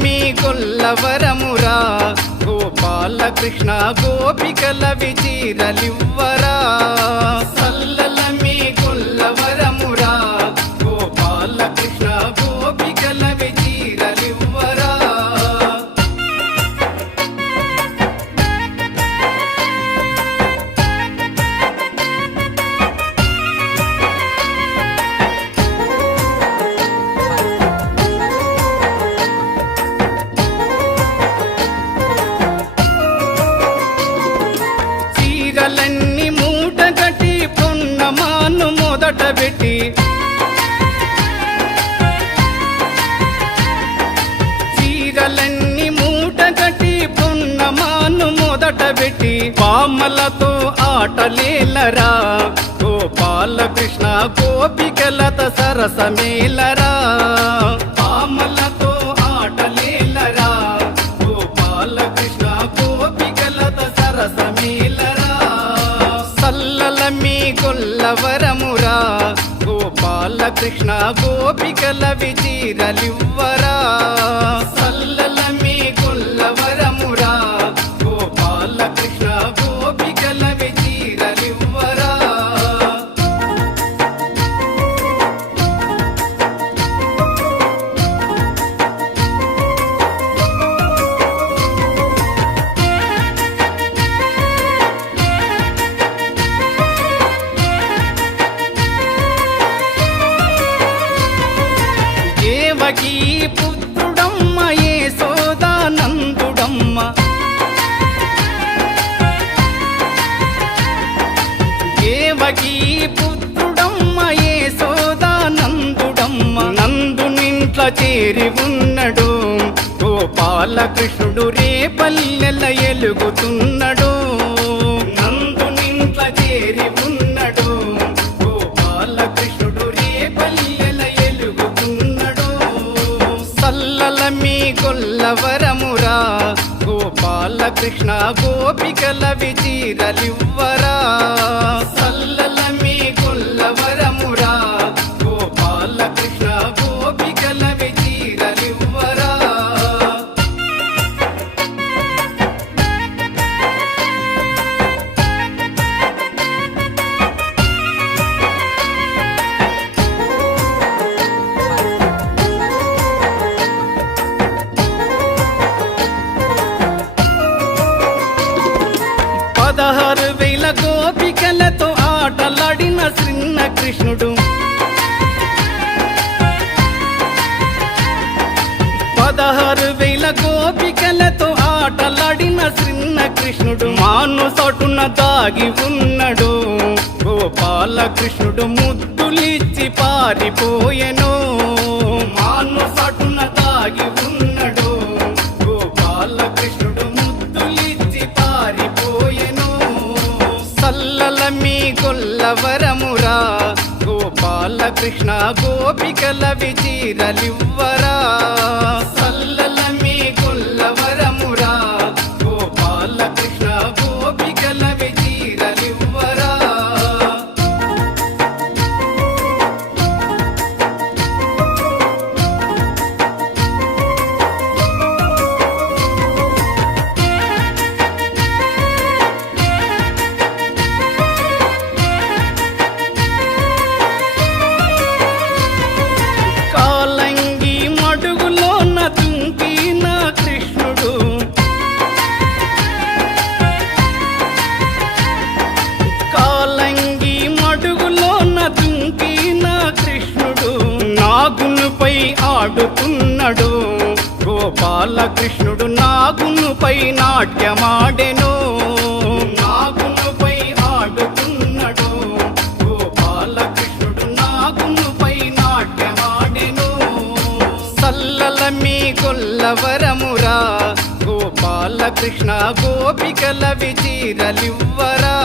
మీ గొల్లవరమురా గోపాల కృష్ణ గోపికల విచీరలివ్వరా సల్లల మీ గొల్లవరమురా గోపాల కృష్ణ గోపికల విచీరలివ్వరా చీరలన్నీ మూటగట్టి పొన్నమాను మొదట పెట్టి చీరలన్నీ మూటగట్టి పొన్నమాను మొదట పెట్టి పామలతో ఆటలేలరా గోపాల కృష్ణ గోపికలత సరసమేలరా పామలతో ఆటలేలరా గోపాల కృష్ణ గోపికలత సరసమేలరా సల్లల మీ గొల్లవరమురా గోపాల కృష్ణ గోపికల విచీరలివ్వరా సల్లల మీ గొల్లవరమురా గోపాల కృష్ణ గోపికల విచీరలివ్వరా దేవకీ పుత్రుడమ్మ యేసోదానందుడమ్మ దేవకీ పుత్రుడమ్మ యేసోదానందుడమ్మ నందునింట్ల చేరి ఉన్నడు గోపాల కృష్ణుడు రేపల్లెల ఎలుగుతున్నడు నందునింట్ల చేరి ఉన్నడు గోపాల కృష్ణుడు రేపల్లెల ఎలుగుతున్నడు సల్లల మీ గొల్లవరమురా గోపాల కృష్ణ గోపికల విచీరలివ్వరా సల్లల మీ గొల్లవరమురా గోపాల కృష్ణ గోపికల విచీరలివ్వరా పదహారు వేల గోపికలతో ఆటలాడిన శ్రీన్న కృష్ణుడు పదహారు వేల గోపికలతో ఆటలాడిన శ్రీన్న కృష్ణుడు మాను సటున దాగి ఉన్నడు గోపాల కృష్ణుడు ముద్దులిచ్చి పారిపోయెను మాను సటున దాగి ఉన్నడు గోపాల కృష్ణుడు ముద్దులిచ్చి పారిపోయెను సల్లల మీ గొల్లవరమురా గోపాల కృష్ణ గోపికల విచీరలివ్వరా సల్లల మీ గొల్లవరమురా గోపాల కృష్ణ గోపికల విచీరలివ్వరా కాలంగి మడుగులోన దుంకిన కృష్ణుడు కాలంగి మడుగులోన దుంకిన కృష్ణుడు నాగునుపై ఆడుతున్నడు గోపాల కృష్ణుడు నాగునుపై నాట్యమాడెను నాగునుపై ఆడుతున్నడు గోపాల కృష్ణుడు నాగునుపై నాట్యమాడెను సల్లల మీ గొల్లవరమురా గోపాల కృష్ణ గోపికల విచీరలివ్వరా